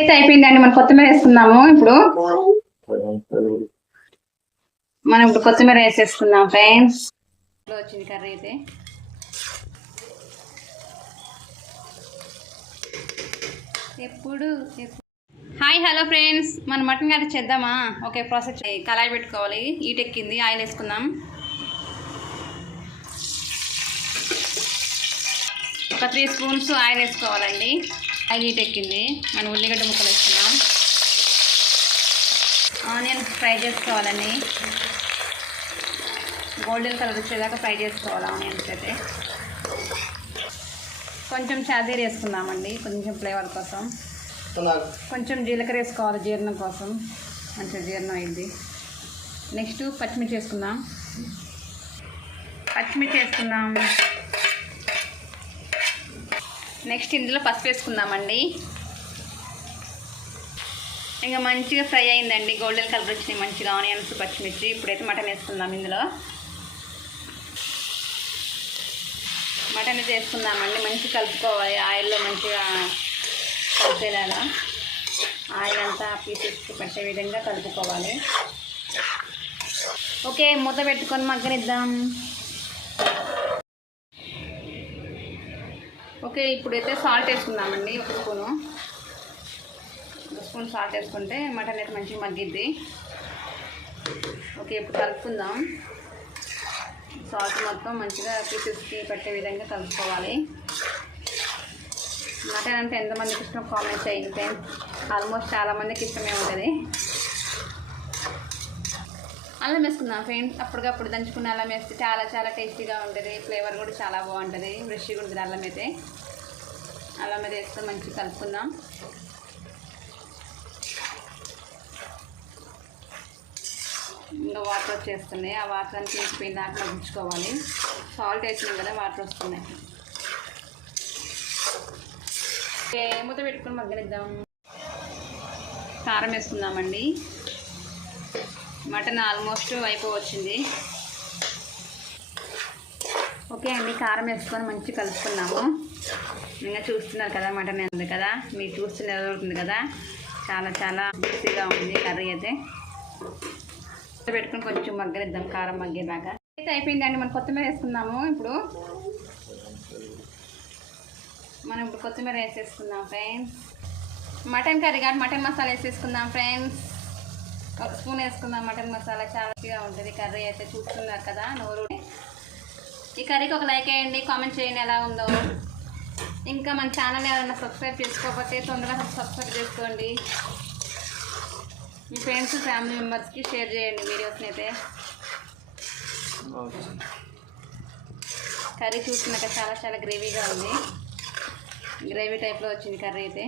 అయితే అయిపోయిందండి. మనం కొత్తిమీర వేసుకుందాము ఇప్పుడు. మనం ఇప్పుడు కొత్తిమీర వేసేసుకుందాం ఫ్రెండ్స్. వచ్చింది కర్రీ అయితే. ఎప్పుడు హాయ్ హలో ఫ్రెండ్స్. మనం మటన్ కర్రీ చేద్దామా? ఓకే ప్రాసెస్ కళాయి పెట్టుకోవాలి. ఈట్ ఎక్కింది. ఆయిల్ వేసుకుందాం. ఒక త్రీ స్పూన్స్ ఆయిల్ వేసుకోవాలండి. హీట్ ఎక్కింది. మనం ఉల్లిగడ్డ ముక్కలు వేసుకుందాం. ఆనియన్ ఫ్రై చేసుకోవాలండి గోల్డెన్ కలర్ వచ్చేదాకా ఫ్రై చేసుకోవాలి ఆనియన్స్ అయితే. కొంచెం చాదీర్ వేసుకుందామండి. కొంచెం ఫ్లేవర్ కోసం. కొంచెం జీలకర్ర వేసుకోవాలి జీర్ణం కోసం. మంచిగా జీర్ణం అయింది. నెక్స్ట్ పచ్చిమిర్చి వేసుకుందాం. పచ్చిమిర్చి వేసుకుందాం. నెక్స్ట్ ఇందులో పసుపు వేసుకుందామండి. ఇంకా మంచిగా ఫ్రై అయిందండి. గోల్డెన్ కలర్ వచ్చినాయి మంచిగా. ఆనియన్స్ పచ్చిమిర్చి ఇప్పుడైతే మటన్ వేసుకుందాం ఇందులో. మటన్ అయితే వేసుకుందామండి. మంచిగా కలుపుకోవాలి. ఆయిల్లో మంచిగా కలిపేలాగా. ఆయిల్ అంతా పీసెస్కి పట్టే విధంగా కలుపుకోవాలి. ఓకే మూత పెట్టుకొని మగ్గనిద్దాం. ఓకే ఇప్పుడైతే సాల్ట్ వేసుకుందామండి ఒక స్పూను. ఒక స్పూన్ సాల్ట్ వేసుకుంటే మటన్ అయితే మంచిగా మగ్గిద్ది. ఓకే ఇప్పుడు కలుపుకుందాం. సాల్ట్ మొత్తం మంచిగా పీసెస్కి పెట్టే విధంగా కలుపుకోవాలి. మటన్ అంటే ఎంతమందికి ఇష్టం? కామెంట్ చేయండి ఫ్రెండ్స్ ఆల్మోస్ట్ చాలామందికి ఇష్టమే ఉంటుంది. అల్లం వేసుకుందాం ఫ్రెండ్స్ అప్పటికప్పుడు దంచుకున్న అల్లం వేస్తే చాలా చాలా టేస్టీగా ఉంటుంది. ఫ్లేవర్ కూడా చాలా బాగుంటుంది. ఫ్రెష్గా ఉంటుంది అల్లం అయితే. అల్లం మీద వేస్తే మంచిగా కలుపుకుందాం. ఇంకా వాటర్ వచ్చేస్తున్నాయి. ఆ వాటర్ అని తీసిపోయిన దాకా ఉంచుకోవాలి సాల్ట్ వేసినాం కదా వాటర్ వస్తున్నాయి. మూత పెట్టుకుని మగ్గనిద్దాం. కారం వేసుకుందామండి. Mutton almost అయిపోవచ్చింది. ఓకే అండి కారం వేసుకొని మంచి కలుపుకున్నాము. ఇంకా చూస్తున్నారు కదా మటన్ ఉంది కదా? మీరు చూస్తున్న అవుతుంది కదా? చాలా చాలా రుచిగా ఉంది కర్రీ అయితే. పెట్టుకొని కొంచెం మగ్గనిద్దాం కారం మగ్గేదాకా అయితే అయిపోయిందండి మనం కొత్తిమీర వేసుకుందాము ఇప్పుడు. మనం ఇప్పుడు కొత్తిమీర వేసేసుకుందాం ఫ్రెండ్స్. మటన్ కర్రీ కాబట్టి మటన్ మసాలా వేసేసుకుందాం ఫ్రెండ్స్. ఒక స్పూన్ వేసుకుందాం. మటన్ మసాలా చాలా రుచిగా ఉంటుంది. కర్రీ అయితే చూస్తున్నారు కదా నోరు. ఈ కర్రీకి ఒక లైక్ వేయండి కామెంట్ చేయండి ఎలా ఉందో. ఇంకా మన ఛానల్ ఏదైనా సబ్స్క్రైబ్ చేసుకోకపోతే తొందరగా సబ్స్క్రైబ్ చేసుకోండి. మీ ఫ్రెండ్స్ ఫ్యామిలీ మెంబర్స్కి షేర్ చేయండి వీడియోస్ని అయితే. కర్రీ చూస్తున్నాక చాలా చాలా గ్రేవీగా ఉంది. గ్రేవీ టైప్లో వచ్చింది కర్రీ అయితే.